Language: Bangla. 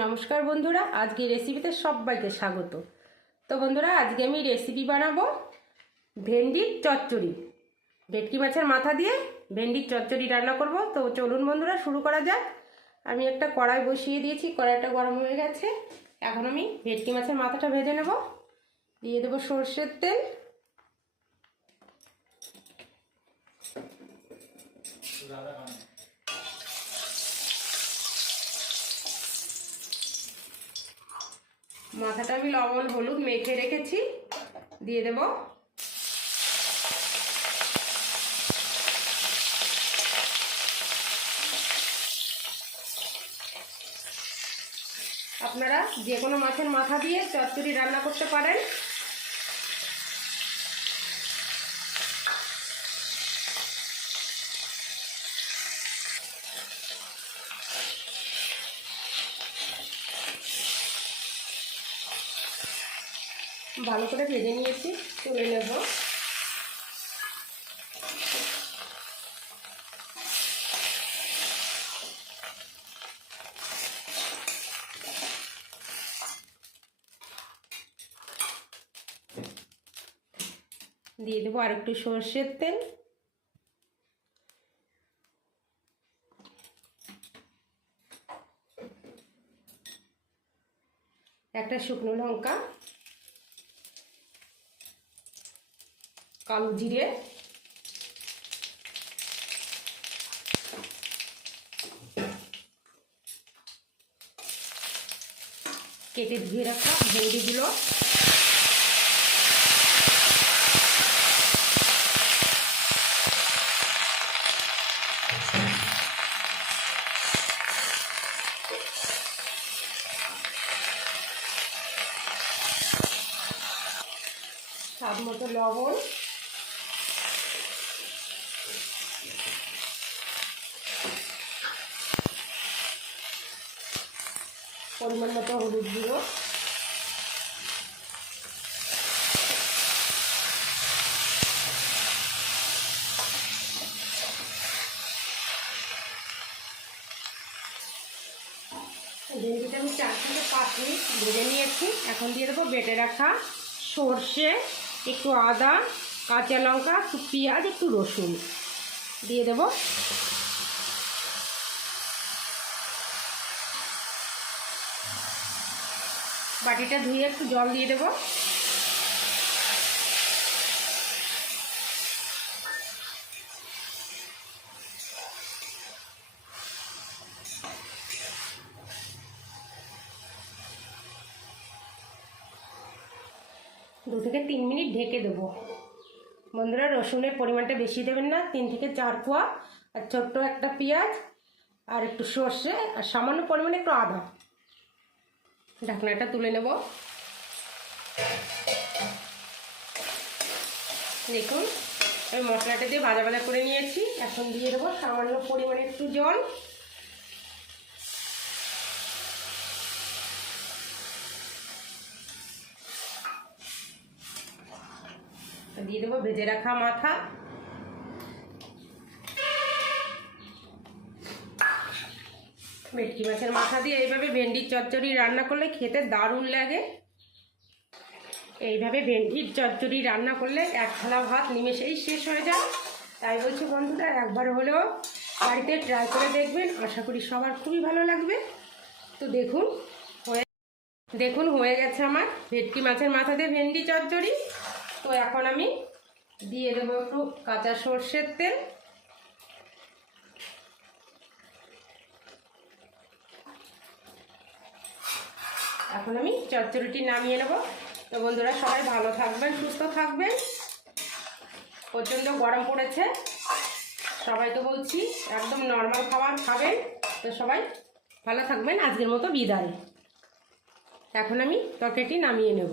নমস্কার বন্ধুরা আজকে রেসিপিতে সবাইকে স্বাগত। তো বন্ধুরা, আজকে আমি রেসিপি বানাবো ভেন্ডির চচ্চড়ি। ভেটকি মাছের মাথা দিয়ে ভেন্ডির চচ্চড়ি রান্না করব। তো চলুন বন্ধুরা, শুরু করা যাক। আমি একটা কড়াই বসিয়ে দিয়েছি, কড়াইটা গরম হয়ে গেছে। এখন আমি ভেটকি মাছের মাথাটা ভেজে নেব। দিয়ে দেবো সর্ষের তেল। মাথাটা আমি লবণ, হলুদ মেখে রেখেছি। দিয়ে দেব। আপনারা যে কোনো মাছের মাথা দিয়ে চচ্চড়ি রান্না করতে পারেন। ভালো করে ভেজে নিয়েছি, তুলে নেব। দিয়ে দেবো আর একটু সর্ষের তেল। একটা শুকনো লঙ্কা। কালো জিরে। কেটে ধুয়ে রাখা ভেন্ডিগুলো। স্বাদ মতো লবণ। পরিমাণ মতো হলুদ গুঁড়ো। ভেন্ডিটা আমি চার থেকে পাঁচ মিনিট ভেজে নিয়েছি। এখন দিয়ে দেবো বেটে রাখা সর্ষে, একটু আদা, কাঁচা লঙ্কা, একটু পেঁয়াজ, একটু রসুন। দিয়ে দেবো বাটিটা ধুয়ে একটু জল দিয়ে দেবো। দু থেকে তিন মিনিট ঢেকে দেবো। বন্ধুরা, রসুনের পরিমাণটা বেশি দেবেন না। তিন থেকে চার কোয়া, আর ছোট্ট একটা পেঁয়াজ, আর একটু সর্ষে, আর সামান্য পরিমাণে একটু আদা। ঢাকনাটা তুলে নেব। দেখুন, আমি মশলাটা দিয়ে ভাজা ভাজা করে নিয়েছি। এখন দিয়ে দেবো সামান্য পরিমাণে একটু জল। দিয়ে দেবো ভেজে রাখা মাথা। ভেটকি মাছের মাথা দিয়ে এইভাবে ভেন্ডির চচ্চড়ি রান্না করলে খেতে দারুণ লাগে। এইভাবে ভেন্ডির চচ্চড়ি রান্না করলে এক থালা ভাত নিমেষেই শেষ হয়ে যায়। তাই বলছি বন্ধুরা, একবার হলেও বাড়িতে ট্রাই করে দেখবেন। আশা করি সবার খুবই ভালো লাগবে। তো দেখুন, হয়ে দেখুন, হয়ে গেছে আমার ভেটকি মাছের মাথা দিয়ে ভেন্ডি চচ্চড়ি। তো এখন আমি দিয়ে দেবো একটু কাঁচা সর্ষের তেল। এখন আমি চচ্চড়িটি নামিয়ে নেব। তো বন্ধুরা, সবাই ভালো থাকবেন, সুস্থ থাকবেন। প্রচণ্ড গরম পড়েছে। সবাই তো বলছি, একদম নর্মাল খাবার খাবেন। তো সবাই ভালো থাকবেন। আজকের মতো বিদায়। এখন আমি তরকারিটি নামিয়ে নেব।